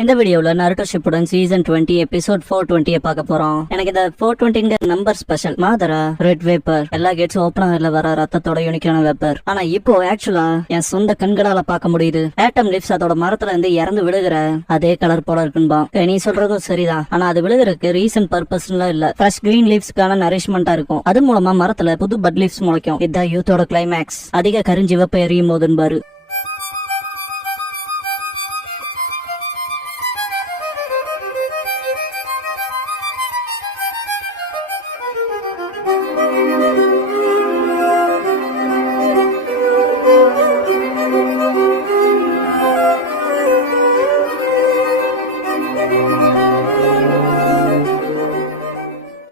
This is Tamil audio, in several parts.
இந்த வீடியோல நருட்டோ ஷிப்புடன் சீசன் 20 எபிசோட் 420 பார்க்க போறோம். எனக்கு இந்த 420 நம்பர் ஸ்பெஷல். மாதரா ரெட் வேப்பர் எல்லா கேட்ஸும் ஓபன் ஆகல வர ரத்தத்தோட யூனிக்கான வேப்பர். ஆனா இப்போ ஆக்சுவலா என் சொந்த கண்களால பார்க்க முடியுது. ஆட்டம் லிப்ஸ் அதோட மரத்துல இருந்து இறந்து விழுகிற அதே கலர் போல இருக்குன்பா. நீ சொல்றதும் சரிதான். ஆனா அது விழுகிறதுக்கு ரீசன் பர்பஸ்லாம் இல்ல. ஃப்ரெஷ் கிரீன் லீவ்ஸ்க்கான நரிஷ்மெண்டா இருக்கும். அது மூலமா மரத்துல புது பட் லீவ்ஸ் முளைக்கும். இதுதான் யூத்தோட கிளைமேக்ஸ். அதிக கரிஞ்சிவப்பு எரியும் போதுன்னு பாரு.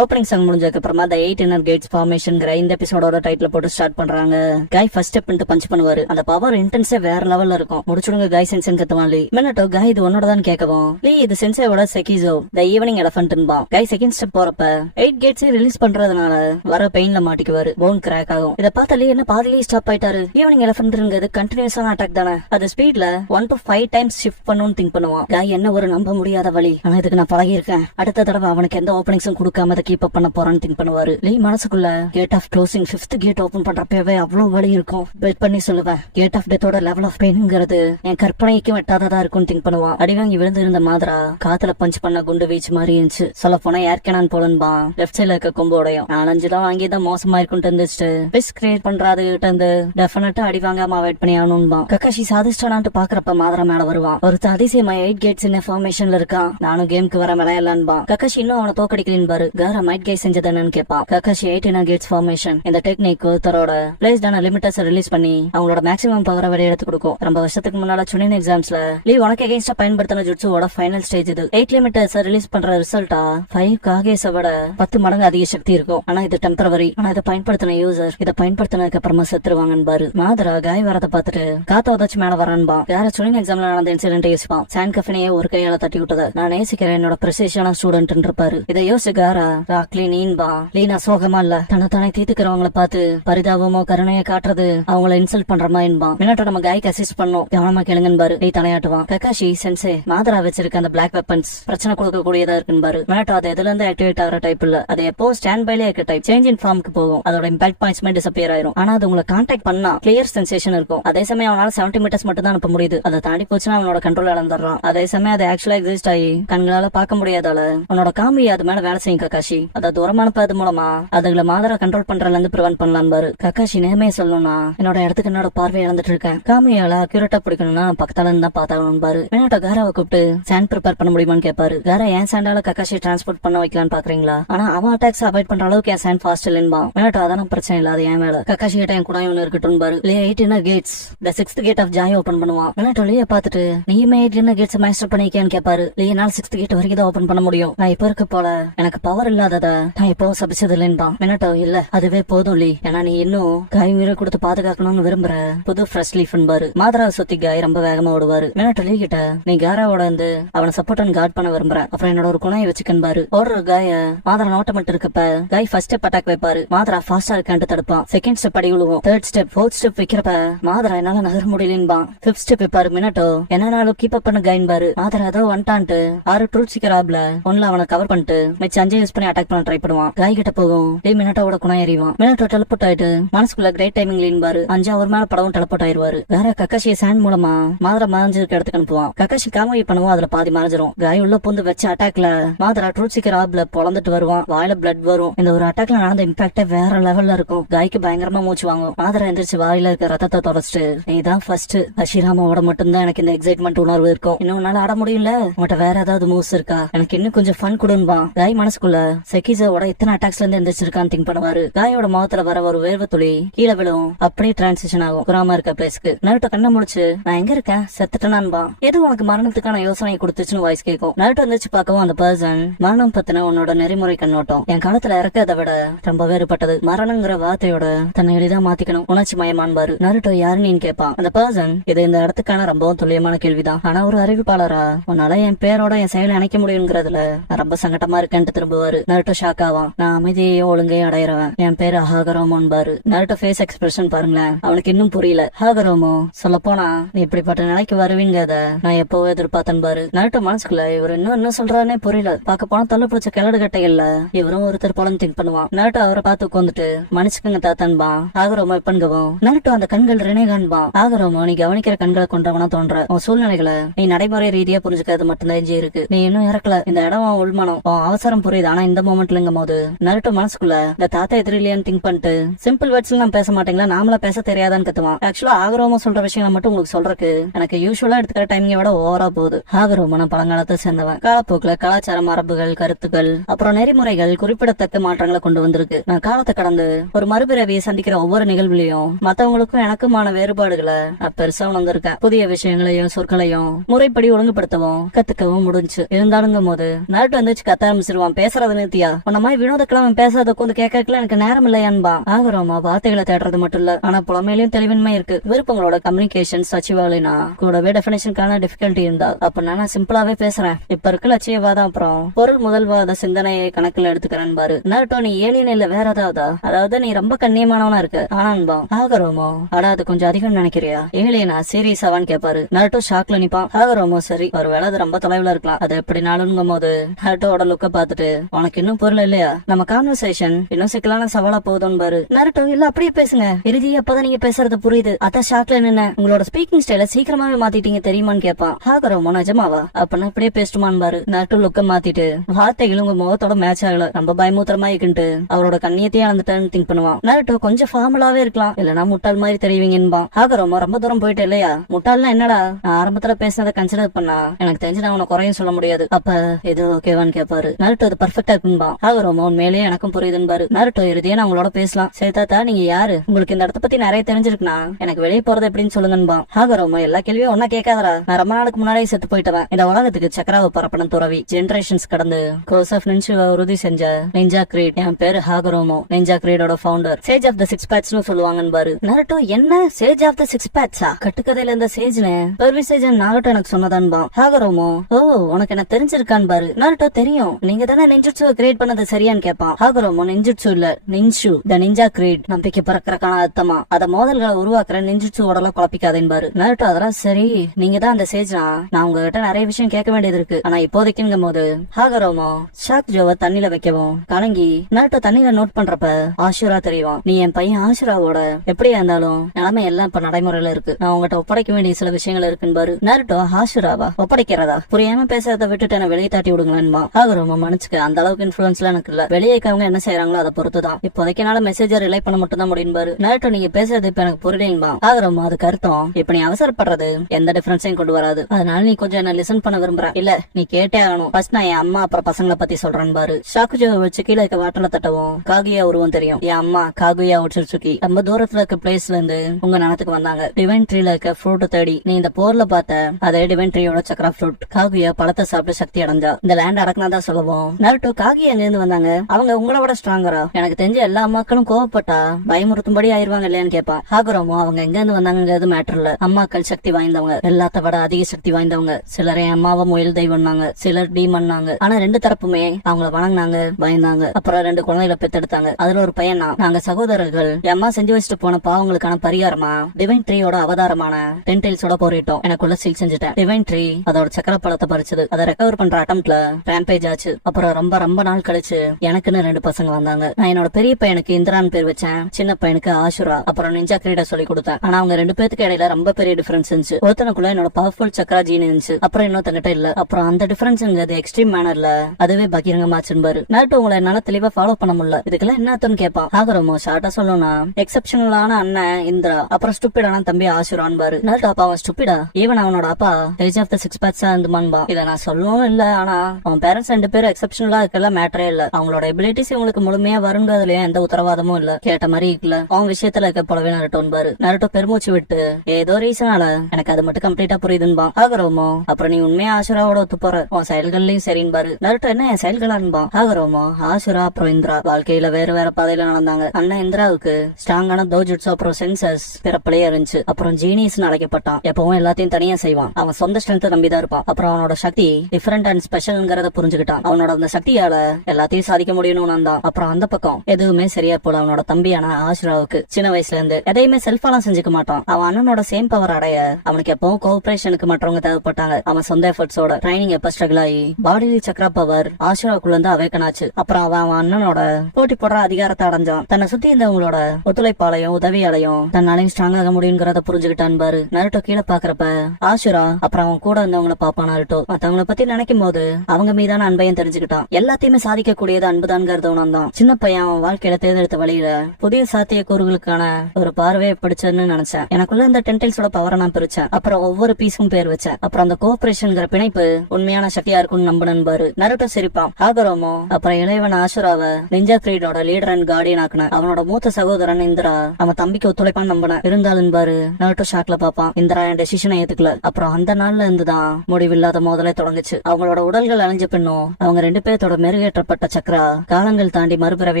ஓப்பனிங் சாங் முடிஞ்சதுக்கு அப்புறமா த 8 இன்னர் கேட்ஸ் ஃபார்மேஷன்ங்கிற இந்த எபிசோடோட டைட்டில் போட்டு ஸ்டார்ட் பண்றாங்க. காய் ஃபர்ஸ்ட் ஸ்டெப் பண்ணிட்டு பஞ்ச் பண்ணுவாரு. அந்த பவர் இன்டென்ஸே வேற லெவல்ல இருக்கும். முடிச்சுடுங்க காய் சென்சன் கத்துவான் லீ. மின்னட்டோ காய் இது உன்னோட தான் கேட்கவும் லீ இது சென்சேவோட செகிசோ த ஈவினிங் எலஃபன்ட்ன்பா. காய் செகண்ட் ஸ்டெப் போறப்ப 8 கேட்ஸே ரிலீஸ் பண்றதுனால வர பெயின்ல மாட்டிக்குவாரு. போன் கிராக் ஆகும். இதை பார்த்த லீ என்ன பாதிலேயே ஸ்டாப் ஆயிட்டாரு. ஈவினிங் எலஃபன்ட்ங்கிறது கண்டினியூஸான அட்டாக் தானே. அது ஸ்பீட்ல 1 to 5 டைம்ஸ் ஷிஃப்ட் பண்ணுன்னு திங்க் பண்ணுவான். காய் என்ன ஒரு நம்ப முடியாத வழி. ஆனா இதுக்கு நான் பழகி இருக்கேன். அடுத்த தடவை அவனுக்கு எந்த ஓப்பனிங்ஸும் கொடுக்காம அதை கீப் அப் பண்ண போறான்னு பண்ணுவாரு. லீ மனசுக்குள்ள gate of closing 5th gate open பண்றப்பவே அவ்வளவு வலி இருக்கும். பெட் பண்ணி சொல்லுவேன். கேட் ஆஃப் டெத்தோட லெவல் ஆஃப் பெயின்ங்கிறது என் கற்பனைக்கு வெட்டாததா இருக்கும் திங்க் பண்ணுவான். அடிவாங்கி விழுந்து இருந்த மாதிரா காத்துல பஞ்ச் பண்ண குண்டு வீச்சு மாதிரி இருந்துச்சு. சொல்ல போனா ஏர் கேனான் போலன்பா. லெஃப்ட் சைட்ல இருக்க கொம்பு உடையும். 4-5 தான் வாங்கி தான் மோசமா இருக்குன்னு இருந்துச்சு. பிஸ் கிரியேட் பண்றாது கிட்ட இருந்து டெஃபினட்டா அடி வாங்காம அவாய்ட் பண்ணி ஆகணும்பா. கக்காஷி சாதிச்சிட்டானான்ட்டு பாக்குறப்ப மாதிரா மேல வருவான். ஒருத்த அதிசயமா 8 கேட்ஸ் இந்த ஃபார்மேஷன்ல இருக்கான். நானும் கேமுக்கு வர விளையாடலான்பா. கக்காஷி இன்னும் அவனை தோக்கடிக்கிறேன் பாரு. காரா மைட் கை செஞ்சது கேட்பான். கக்காஷி 8 இன்னர் கேட்ஸ் ஃபார்மேஷன் இந்த டெக்னிக் ஒருத்தரோட பிளேஸ்டான லிமிட்டர்ஸ் ரிலீஸ் பண்ணி அவங்களோட மேக்ஸிமம் பவரை வெளிய எடுத்து கொடுக்கும். ரொம்ப வருஷத்துக்கு முன்னால சுனின் எக்ஸாம்ஸ்ல லீ உனக்கு அகைன்ஸ்டா பயன்படுத்தின ஜுட்சுவோட ஃபைனல் ஸ்டேஜ் இது. 8 லிமிட்டர்ஸ் ரிலீஸ் பண்ற ரிசல்ட்டா 5 காகேஸை விட 10 மடங்கு அதிக சக்தி இருக்கும். ஆனா இது டெம்பரவரி. ஆனா இதை பயன்படுத்தின யூசர் இதை பயன்படுத்தினதுக்கு அப்புறமா செத்துருவாங்கன்னு பாரு. மாதரா காய் வரத பார்த்துட்டு காத்த உதச்சு மேல வரான்பா. வேற சுனின் எக்ஸாம்ல நடந்த இன்சிடென்ட் யோசிப்பான். சாண்ட் கஃபினையே ஒரு கையால தட்டி விட்டது. நான் நேசிக்கிறேன் என்னோட பிரசிஷனான ஸ்டூடெண்ட் இருப்பாரு. இதை யோசிச்சு காரா ராக்லி நீன்பா. லீனா சோகமா இல்ல தன்னை தீத்துக்கிறவங்களை பார்த்து பரிதாபமோ கருணையை காட்டுறது அவங்கள இன்சல்ட் பண்ற மாதிரின்பா. மின்னட்டோ நம்ம காய்க்கு அசிஸ்ட் பண்ணோம். கவனமா கேளுங்கன்னு பாரு. நீ தலையாட்டுவான். கக்காஷி சென்சே மாதரா வச்சிருக்க அந்த பிளாக் வெப்பன்ஸ் பிரச்சனை கொடுக்க கூடியதா இருக்குன்னு பாரு. மின்னட்டோ அது எதுல இருந்து ஆக்டிவேட் ஆகிற டைப் இல்ல. அது எப்போ ஸ்டாண்ட் பைலே இருக்க டைப். சேஞ்ச் இன் ஃபார்முக்கு போகும். அதோட இம்பாக்ட் பாயிண்ட்ஸ்மே டிசப்பியர் ஆயிரும். ஆனா அது உங்களை கான்டாக்ட் பண்ணா கிளியர் சென்சேஷன் இருக்கும். அதே சமயம் அவனால 70 மீட்டர்ஸ் மட்டும் தான் அனுப்ப முடியுது. அதை தாண்டி போச்சுன்னா அவனோட கண்ட்ரோல் இழந்துடுறான். அதே சமயம் அது ஆக்சுவலா எக்ஸிஸ்ட் ஆகி கண்களால பார்க்க முடியாதால உன்னோட காமி அது மேல வேலை செய்யும் கக்காஷி. அதை தூரமா அனுப்பது மூலமா அதுல மாதரா கண்ட்ரோல் பண்றதுல இருந்து பிரிவென்ட் பண்ணலாம் பாரு. கக்காஷி நேர்மையை சொல்லணும்னா என்னோட இடத்துக்கு என்னோட பார்வை இழந்துட்டு இருக்கேன். காமியால அக்யூரேட்டா பிடிக்கணும்னா பக்கத்தால இருந்தா பாத்தாகணும் பாரு. மின்னட்டோ காராவை கூப்பிட்டு சாண்ட் ப்ரிப்பேர் பண்ண முடியுமான்னு கேட்பாரு. காரா ஏன் சாண்டால கக்காஷி டிரான்ஸ்போர்ட் பண்ண வைக்கலான்னு பாக்குறீங்களா? ஆனா அவன் அட்டாக்ஸ் அவாய்ட் பண்ற அளவுக்கு என் சாண்ட் ஃபாஸ்ட் இல்லன்பா. மின்னட்டோ அதான பிரச்சனை இல்ல. அது என் மேல. கக்காஷி கிட்ட என் கூட இவனு இருக்கட்டும் பாரு. 8 inner gates the 6th gate of joy open பண்ணுவான். மின்னட்டோ லீய பாத்துட்டு நீயுமே 8 இன்னர் கேட்ஸ் மாஸ்டர் பண்ணிக்கேன்னு கேட்பாரு. லீயனால 6th கேட் வரைக்கும் தான் ஓபன் பண்ண முடியும். நான் இப்ப இருக்க போல எனக்கு பவர் இல்லாதத நான் இப்போ சபிச்சது இல்லைன்பா. மின்னட்டோ இல்ல அதுவே போதும் லீ. ஏன்னா நீ இன்னும் காய் உயிரை கொடுத்து பாதுகாக்கணும்னு விரும்புற புது ஃப்ரெஷ் லீஃப் பாரு. மாதராவை சுத்தி காய் ரொம்ப வேகமா ஓடுவாரு. மின்னட்டோ லீ கிட்ட நீ காராவோட வந்து அவனை சப்போர்ட் அண்ட் கார்ட் பண்ண விரும்புற. அப்புறம் என்னோட ஒரு குணையை வச்சுக்கன் பாரு. ஓடுற காய மாதரா நோட்டம் மட்டும் இருக்கப்ப காய் ஃபர்ஸ்ட் ஸ்டெப் அட்டாக் வைப்பாரு. மாதரா ஃபாஸ்டா இருக்கான்ட்டு தடுப்பான். செகண்ட் ஸ்டெப் அடி விழுவும். 3rd ஸ்டெப் 4th ஸ்டெப் வைக்கிறப்ப மாதரா என்னால நகர முடியலன்பா. 5th ஸ்டெப் வைப்பாரு. மின்னட்டோ என்னாலும் கீப் அப் பண்ண காயின் பாரு. மாதரா ஏதோ வந்துட்டான்ட்டு 6 ட்ரூத் சீக்கர் ஆப்ல ஒன்ல அவனை கவர் பண்ணிட்டு மிச்ச 5 யூஸ் பண்ணி அட்டாக் பண்ண ட்ரை பண்ணுவான். காய் கிட்ட போகும். மின்னட்டோட குணம் எறிவான். மின்னட்டோ டெலபோர்ட் ஆயிட்டு மனசுக்குள்ள கிரேட் டைமிங் லீன்பாரு. 5 அவர் மேல படவும் டெலபோர்ட் ஆயிருவாரு. வேற கக்காஷியை சாண்ட் மூலமா மாதரா மறைஞ்சிருக்க இடத்துக்கு அனுப்புவான். கக்காஷி காமோய் பண்ணுவோம். அதுல பாதி மறைஞ்சிரும். காய் உள்ள பூந்து வச்ச அட்டாக்ல மாதரா ட்ரூத் சீக்கர் ஆப்ல பொழந்துட்டு வருவான். வாயில பிளட் வரும். இந்த ஒரு அட்டாக்ல நடந்த இம்பாக்டே வேற லெவல்ல இருக்கும். காய்க்கு பயங்கரமா மூச்சு வாங்கும். மாதரா எந்திரிச்சு வாயில இருக்க ரத்தத்தை தொடச்சிட்டு நீதான் ஃபர்ஸ்ட். அஷிராமாவோட மட்டும்தான் எனக்கு இந்த எக்ஸைட்மெண்ட் உணர்வு இருக்கும். இன்னும் நாள் ஆட முடியல. உன்கிட்ட வேற ஏதாவது மூவ்ஸ் இருக்கா? எனக்கு இன்னும் கொஞ்சம் ஃபன் கொடுன்பான். காய் மனசுக்குள்ள செகிசோட இத்தனை அட்டாக்ஸ்ல இருந்து எந்திரிச்சிருக்கான்னு திங்க் பண்ணுவாரு. காயோட முகத்துல வர ஒரு வேர்வை துளி கீழே விழும். அப்படியே டிரான்சிஷன் ஆகும் குராமா இருக்க பிளேஸ்க்கு. நருட்டோ கண்ண முடிச்சு நான் எங்க இருக்கேன் செத்துட்டேனான்பா. எது உனக்கு மரணத்துக்கான யோசனை கொடுத்துச்சுன்னு வாய்ஸ் கேட்கும். நருட்டோ எந்திரிச்சு பார்க்கவும் அந்த பர்சன் மரணம் பத்தின உன்னோட நெறிமுறை கண்ணோட்டம் என் காலத்துல இறக்கதை விட ரொம்ப வேறுபட்டது. மரணங்கிற வார்த்தையோட தன்னை எளிதா மாத்திக்கணும். உணர்ச்சி மயமான்பாரு. நருட்டோ யாருன்னு கேட்பான். அந்த பர்சன் இது இந்த இடத்துக்கான ரொம்பவும் துல்லியமான கேள்விதான். ஆனா ஒரு அறிவிப்பாளரா உன்னால என் பேரோட என் செயலை அணைக்க முடியுங்கிறதுல ரொம்ப சங்கடமா இருக்கேன்ட்டு திரும்புவாரு. நருட்டோ ஷாக் ஆவான். நான் அமைதியையும் ஒழுங்கையும் அடையிறவன், என் பேரு ஹாகரோமோன்பாரு. நருட்டோ ஃபேஸ் எக்ஸ்பிரஷன் பாருங்களேன், அவனுக்கு இன்னும் புரியல. ஹாகரோமோ, சொல்ல போனா நீ இப்படிப்பட்ட நிலைக்கு வருவீங்கத நான் எப்பவோ எதிர்பார்த்தேன் பாரு. நருட்டோ மனசுக்குள்ள இவர் என்ன சொல்றானே புரியல. பாக்க போனா தொல்லை பிடிச்ச கிளடு கட்டைகள்ல இவரும் ஒருத்தர் போல திங்க் பண்ணுவான். நருட்டோ அவரை பார்த்து உட்காந்துட்டு மன்னிச்சுக்கங்க தாத்தான்பா. ஆகரோமோ எப்பன்கவும் நருட்டோ அந்த கண்கள் ரெனேகான்பா. ஆகரோமோ, நீ கவனிக்கிற கண்களை கொண்டவனா தோன்ற. உன் சூழ்நிலைகளை நீ நடைமுறை ரீதியா புரிஞ்சுக்கிறது மட்டும்தான் எஞ்சி இருக்கு. நீ இன்னும் இறக்கல. இந்த இடம் உள்மனம், அவசரம் புரியுது. ஆனா இந்த மொமெண்ட்லங்கும் போது நருட்டோ மனசுக்குள்ள இந்த தாத்தா எதிரிலியான்னு திங்க் பண்ணிட்டு சிம்பிள் வேர்ட்ஸ்ல நான் பேச மாட்டீங்களா, நாமளா பேச தெரியாதான்னு கத்துவான். ஆக்சுவலா ஆகரோமோ சொல்ற விஷயங்களை மட்டும் உங்களுக்கு சொல்றதுக்கு எனக்கு யூஸ்வலா எடுத்துக்கிற டைமிங்க விட ஓவரா போகுது. ஆகரோமோ நான் பழங்காலத்தை சேர்ந்தவன். காலப்போக்குல கலாச்சார மரபுகள், கருத்துக்கள், அப்புறம் நெறிமுறைகள் குறிப்பிடத்தக்க மாற்றங்களை கொண்டு வந்திருக்கு. நான் காலத்தை கடந்து ஒரு மறுபிறவியை சந்திக்கிற ஒவ்வொரு நிகழ்வுலையும் மத்தவங்களுக்கும் எனக்குமான வேறுபாடுகளை நான் பெருசா உணர்ந்திருக்கேன். புதிய விஷயங்களையும் சொற்களையும் முறைப்படி ஒழுங்குபடுத்தவும் கத்துக்கவும் முடிஞ்சு. இருந்தாலுங்கும் போது நருட்டோ வந்துச்சு கத்த ஆரம்பிச்சிருவான். பேசுறத நிறுத்தியா, உன்ன மாதிரி வினோத கிழமை பேசாத உட்காந்து கேட்கல எனக்கு நேரம் இல்லையான்பா. ஆகரோமா வார்த்தைகளை தேடுறது மட்டும் இல்ல, ஆனா புலமையிலயும் தெளிவின்மை இருக்கு. விருப்பங்களோட கம்யூனிகேஷன் சச்சிவாலினா கூடவே டெபினேஷனுக்கான டிஃபிகல்ட்டி இருந்தா அப்ப நான் சிம்பிளாவே பேசுறேன். இப்ப இருக்க லட்சியவாதம் அப்புறம் பொருள் முதல்வாத சிந்தனையை கணக்குல எடுத்துக்கிறேன் பாரு. நருட்டோ, நீ ஏலியன் இல்ல வேற ஏதாவதா? அதாவது நீ ரொம்ப கண்ணியமானவனா இருக்கு ஆனான்பா. ஆகரோமோ, ஆனா அது கொஞ்சம் அதிகம் நினைக்கிறியா? ஏலியனா சீரியஸாவான்னு கேட்பாரு. நருட்டோ ஷாக்ல நிப்பான். ஆகரோமோ, சரி ஒருவேளை அது ரொம்ப தொலைவுல இருக்கலாம், அது எப்படி நாளுங்கும் போது நருட்டோட லுக்க பாத்துட்டு உனக்கு இன்னும் பொருள் இல்லையா, நம்ம கான்வர்சேஷன் இன்னும் சிக்கலான சவாலா போகுதுன்னு பாரு. நருட்டோ, இல்ல அப்படியே பேசுங்க, இறுதி அப்பதான் நீங்க பேசுறது புரியுது. அதான் ஷாக்ல நின்ன உங்களோட ஸ்பீக்கிங் ஸ்டைல சீக்கிரமாவே மாத்திட்டீங்க தெரியுமான்னு கேட்பான். ஆகரோமோ, நிஜமாவா? அப்பனா இப்படியே பேசிட்டுமான் பாரு. நருட்டோ லுக்க மாத்திட்டு வார்த்தைகள் உங்க முகத்தோட மேட்ச் ஆகல, ரொம்ப பயமூத்திரமா இருக்குன்ட்டு அவரோட கண்ணியத்தையே அளந்துட்டான்னு திங்க் பண்ணுவான். நருட்டோ, கொஞ்சம் ஃபார்மலாவே இருக்கலாம், இல்லனா முட்டாள் மாதிரி தெரிவிங்கன்பா. ஆகரோமோ, ரொம்ப தூரம் போயிட்டு இல்லையா, முட்டாள்னா என்னடா, நான் ஆரம்பத்துல பேசினதை கன்சிடர் பண்ணா எனக்கு தெரிஞ்சு நான் உன குறையும் சொல்ல முடியாது, அப்ப இது ஓகேவான்னு கேட்பாரு. நருட்டோ, அது பர்ஃபெக்டா இருக்குன்பா. ஆகரோமோ, உண்மையிலேயே எனக்கும் புரியுதுன்னு. நருட்டோ, இறுதியே நான் உங்களோட பேசலாம். சரி தாத்தா, நீங்க யாரு, உங்களுக்கு இந்த இடத்த பத்தி நிறைய தெரிஞ்சிருக்குனா எனக்கு வெளியே போறது எப்படின்னு சொல்லுங்கன்பா. ஆகரோமோ, எல்லா கேள்வியும் ஒன்னா கேட்காதரா, நான் ரொம்ப நாளுக்கு முன்னாடியே செத்து போயிட்டவன். இந்த உலகத்துக்கு சக்கராவை பரப்பணும் துறவி, ஜெனரேஷன்ஸ் கடந்து கோர்ஸ் ஆஃப் நின்ஷுவை உறுதி செஞ்ச நிஞ்சா கிரீட். என் பேரு ஹாகரோமோ, நிஞ்சா கிரீடோட founder. Sage of the six பேட்ச்னு சொல்லுவாங்கன்னு பாரு. நருட்டோ, என்ன சேஜ் ஆஃப் த சிக்ஸ் பேட்சா? கட்டுக்கதையில இருந்த சேஜ்னு பெர்வி சேஜ் நாருட்டோ எனக்கு சொன்னதான்பா. ஹாகரோமோ, ஓ உனக்கு என்ன தெரிஞ்சிருக்கான் பாரு. நருட்டோ, தெரியும், நீங்க தானே நிஞ்சுட்சுவை கிரியேட் பண்ணது சரியான்னு கேட்பான். ஹாகரோமோ, நிஞ்சுட்சு இல்ல நின்ஷு, த நிஞ்சா கிரீட், நம்பிக்கை பறக்கிறக்கான அர்த்தமா, அத மோதல்களை உருவாக்குற நிஞ்சுட்சு உடல குழப்பிக்காதேன்பாரு. நருட்டோ, அதெல்லாம் சரி, நீங்க தான் அந்த சேஜ்னா நான் உங்ககிட்ட நிறைய விஷயம் கேட்க வேண்டியது இருக்கு, ஆனா இப்போதைக்குங்கும் போது. ஹாகரோமோ ஷாக் ஜோவை தண்ணில வைக்கவும் கலங்கி நருட்டோ தண்ணில நோட் பண்றப்ப ஆஷுரா தெரியும். நீ என் பையன் ஆஷுராவோட எப்படியா இருந்தாலும் நிலைமை எல்லாம் இப்ப நடைமுறையில இருக்கு, நான் உங்ககிட்ட ஒப்படைக்க வேண்டிய சில விஷயங்கள் இருக்குன்னு பாரு. நருட்டோ, ஆஷுராவா ஒப்படைக்கிறதா? புரியாம பேசுறத விட்டுட்டு என்ன வெளியே தாட்டி விடுங்களேன்பா. ஹாகரோமோ, மன்னிச்சுக்க, அந்த அளவுக்கு இன்ஃபுளுன்ஸ்லாம் எனக்கு இல்ல, வெளியே இருக்கவங்க என்ன செய்யறாங்களோ அதை பொறுத்துதான், இப்போதைக்கு என்னால மெசேஜை ரிலை பண்ண மட்டும் தான் முடியும் பாரு. நருட்டோ, நீங்க பேசுறது இப்ப எனக்கு புரியலைன்பா. ஹாகரோமோ, அதுக்கு அர்த்தம் இப்ப நீ அவசரப்படுறது எந்த டிஃபரன்ஸையும் கொண்டு வராது, அதனால நீ கொஞ்சம் என்ன லிசன் பண்ண விரும்புற. இல்ல நீ கேட்டே ஆகணும். ஃபர்ஸ்ட் நான் என் அம்மா அப்புறம் பசங்களை பத்தி சொல்றேன் பாரு. ஷாக்குஜோவை வச்சு கீழே இருக்க வாட்டல தட்டவும் காகுயா உருவம் தெரியும். என் அம்மா காகுயா உச்சிருச்சுக்கி ரொம்ப தூரத்துல இருக்க பிளேஸ்ல இருந்து உங்க நிலத்துக்கு வந்தாங்க. டிவைன் ட்ரீல இருக்க ஃப்ரூட் தேடி. நீ இந்த போர்ல பார்த்த அதே டிவைன் ட்ரீயோட சக்கரா ஃப்ரூட். காகுயா பழத்தை சாப்பிட்டு சக்தி அடைஞ்சா. இந்த லேண்ட் அடக்குனாதான் சொல்லுவோம். நருட்டோ, காகுயா எங்க இருந்து வந்தாங்க? அவங்க உங்களோட ஸ்ட்ராங்கரா? எனக்கு தெரிஞ்ச எல்லா அம்மாக்களும் கோவப்பட்டா பயமுறுத்தும்படி ஆயிருவாங்க இல்லையான்னு கேட்பான். ஹாகரோமோ, அவங்க எங்க இருந்து வந்தாங்கிறது மேட்டர் இல்ல, அம்மாக்கள் சக்தி வாய்ந்தவங்க, எல்லாத்த விட அதிக சக்தி வாய்ந்தவங்க. சிலர் என் அம்மாவை முயல் தெய்வம்னாங்க, சிலர் டீமன்னாங்க. ஆனா ரெண்டு தரப்புமே அவங்கள வணங்கினாங்க, பயந்தாங்க. அப்புறம் 2 குழந்தைகளை பெத்தெடுத்தாங்க. அதுல ஒரு பையனா. நாங்க சகோதரர்கள் என் அம்மா செஞ்சு வச்சுட்டு போன பாவங்களுக்கான பரிகாரமா டிவைன் ட்ரீயோட அவதாரமான டென்டைல்ஸோட போரிட்டோம். எனக்குள்ள சீல் செஞ்சுட்டேன். டிவைன் ட்ரீ அதோட சக்கர பழத்தை பறிச்சது. அதை ரெக்கவர் பண்ற அட்டம்ப்ட்ல ரேம்பேஜ் ஆச்சு. அப்புறம் ரொம்ப ரொம்ப நாள் கழிச்சு எனக்குன்னு 2 பசங்க வந்தாங்க. நான் என்னோட பெரிய பையனுக்கு இந்திரான் பேர் வச்சேன், சின்ன பையனுக்கு ஆஷுரா. அப்புறம் நிஞ்சா கிரீட சொல்லி கொடுத்தேன். ஆனா அவங்க 2 பேருக்கு இடையில ரொம்ப பெரிய டிஃபரன்ஸ் இருந்துச்சு. ஒருத்தனுக்குள்ள என்னோட பவர்ஃபுல் சக்கரா ஜீன் இருந்துச்சு, அப்புறம் இன்னொருத்தங்கிட்ட இல்ல. அப்புறம் அந்த டிஃபரன்ஸ்ங்கிறது எக்ஸ்ட்ரீம் மேனர்ல அதுவே பகிரங்கமாச்சுன்னு பாரு. நருட்டோ, உங்களை என்னால தெளிவா ஃபாலோ பண்ண முடியல, இதுக்கெல்லாம் என்ன அர்த்தம்னு கேட்பான். ஹாகரோமோ, ஷார்ட்டா சொல்லணும்னா எக்ஸப்ஷனலான அண்ணன் இந்திரா, அப்புறம் ஸ்டூபிடான தம்பி ஆஷுரான் பாரு. நருட்டோ, அப்பா அவன் ஸ்டூபிடா? ஈவன் அவனோட அப்பா ஏஜ் ஆஃப் த சிக்ஸ் பேட்ஸா இருந்துமான்பா. இதை நான் சொல்லவும் இல்ல, ஆனா அவன் பேரண்ட்ஸ் 2 பேரும் எக்ஸப்ஷனலா இருக்கலாம் மேட்டரே இல்ல. அவங்களோட எபிலிட்டிஸ் இவங்களுக்கு முழுமையா வருங்கிறதுலயும் எந்த உத்தரவாதமும் இல்ல. கேட்ட மாதிரி இல்ல அவன் விஷயத்துல இருக்க போலவே நருட்டோன் பாரு. நருட்டோ பெருமூச்சு விட்டு ஏதோ ரீசனால எனக்கு அது மட்டும் கம்ப்ளீட்டா புரியுதுன்பா. ஹாகரோமோ, அப்புறம் நீ உண்மையா ஆஷுராவோட ஒத்து போற, உன் செயல்கள்லயும் சரின்னு பாரு. நருட்டோ, என்ன என் செயல்களான்பா. ஹாகரோமோ, ஆஷுரா அப்புறம் இந்திரா வாழ்க்கையில வேற வேற பாதையில நடந்தாங்க. அண்ணன் இந்திராவுக்கு ஸ்ட்ராங்கான தோஜுட்சு அப்புறம் சென்சஸ் பிறப்பிலேயே இருந்துச்சு. அப்புறம் ஜீனியஸ் அழைக்கப்பட்டான். எப்பவும் எல்லாத்தையும் தனியா செய்வான். அவன் சொந்த ஸ்ட்ரென்த் நம்பிதான் இருப்பான். அப்புறம் அவனோட சக்தி டிஃபரெண்ட் அண்ட் ஸ்பெஷல்ங்கிறத புரிஞ்சுக்கிட்டான். அவனோட அந்த சக்தியால எல்லாத்தையும் சாதிக்க முடியும்னு வந்தான். அப்புறம் அந்த பக்கம் எதுவுமே சரியா போல அவனோட தம்பியான ஆஷுராவுக்கு. சின்ன வயசுல இருந்து எதையுமே செல்ஃபாலாம் செஞ்சுக்க மாட்டான். அவன் அண்ணனோட சேம் பவர் அடைய அவனுக்கு எப்பவும் கோஆபரேஷனுக்கு மற்றவங்க தேவைப்பட்டாங்க. அவன் சொந்த எஃபர்ட்ஸோட ட்ரைனிங் எப்ப ஸ்ட்ரகிள் ஆகி பாடிலி சக்ரா பவர் ஆஷுராவுக்குள்ள இருந்து அவேக்கன் ஆச்சு. அப்புறம் அவன் அண்ணனோட போட்டி போடுற அதிகாரத்தை அடைஞ்சான். தன்னை சுத்தி இருந்தவங்களோட ஒத்துழைப்பாலையும் உதவியாலையும் தன்னாலையும் ஸ்ட்ராங் ஆக முடியுங்கிறத புரிஞ்சுக்கிட்டான் பாரு. நருட்டோ கீழே பாக்குறப்ப ஆஷுரா அப்புறம் அவன் கூட இருந்தவங்களை பாப்பான். நருட்டோ மத்தவங்களை பத்தி நினைக்கும் போது அவங்க மீதான அன்பையும் தெரிஞ்சுக்கிட்டான். எல்லாத்தையுமே சாதிக்க கூடியது அன்புதான்ங்கிறத உணர்ந்தான். சின்ன பையன் அவன் வாழ்க்கையில தேர்ந்தெடுத்த வழியில புதிய சாத்திய கூறுகளுக்கான ஒரு பார்வையை பிடிச்சதுன்னு நினைச்சேன். எனக்குள்ள இந்த டென்டைல்ஸோட பவரை நான் பிரிச்சேன். அப்புறம் ஒவ்வொரு பீஸும் பேர் வச்சேன். அப்புறம் அந்த கோஆபரேஷன்ங்கிற பிணைப்பு உண்மையான சக்தியா இருக்கும்னு நம்பினன் பாரு. நருட்டோ சிரிப்பான். ஹாகரோமோ அப்புறம் இளையவன் ஆஷுராவை நிஞ்சா கிரீடோட லீடர் அண்ட் கார்டியன் ஆக்குன. அவனோட மூத்த சகோதரன் இந்திரா அவன் தம்பிக்கு ஒத்துழைப்பான்னு நம்பினேன். இருந்தாலும் பாரு நருட்டோ ஷாக்ல பாப்பான். இந்திரா என் டெசிஷனை ஏத்துக்கல. அப்புறம் அந்த நாள்ல இருந்துதான் முடிவில்லாத மோதலே தொடங்குச்சு. அவங்களோட உடல்கள் அழிஞ்ச பின்னும் அவங்க 2 பேர்த்தோட மெருகேற்றப்பட்ட சக்ரா காலங்கள் தாண்டி மறுபிறவி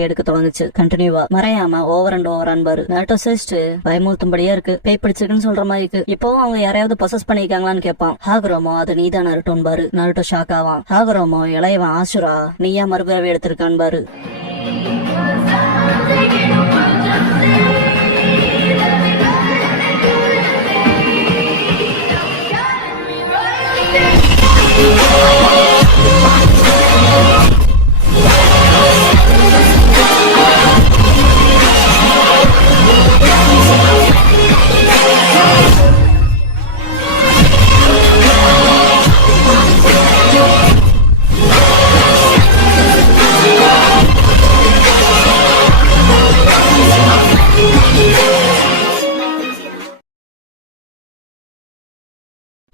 எடுக்க தொடங்குச்சு. கண்டினியூவா மறையாம ஓவர் அண்ட் ஓவர் அன்பாரு. நருட்டோ சிரிச்சு பயமுறுத்தும்படியா இருக்கு. பேய் பிடிச்சிருக்குன்னு சொல்ற மாதிரி இருக்கு. இப்பவும் அவங்க யாரையாவது பொசஸ் பண்ணிருக்காங்களான்னு கேட்பான். ஹாகரோமோ அது நீதான் நருட்டோன்னு பாரு. நருட்டோ ஷாக் ஆவான். ஹாகரோமோ இளையவன் ஆஷுரா நீயா மறுபிறவி எடுத்திருக்கான் பாரு.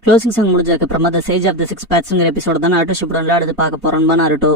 க்ளோசிங் சாங் முடிஞ்சதுக்கு அப்புறமா த சேஜ் ஆஃப் த சிக்ஸ் பேட்ஸ்ங்கிற எபிசோட தான் நருட்டோ ஷிப்புடன் அடுத்து பார்க்க போறோம். நருட்டோ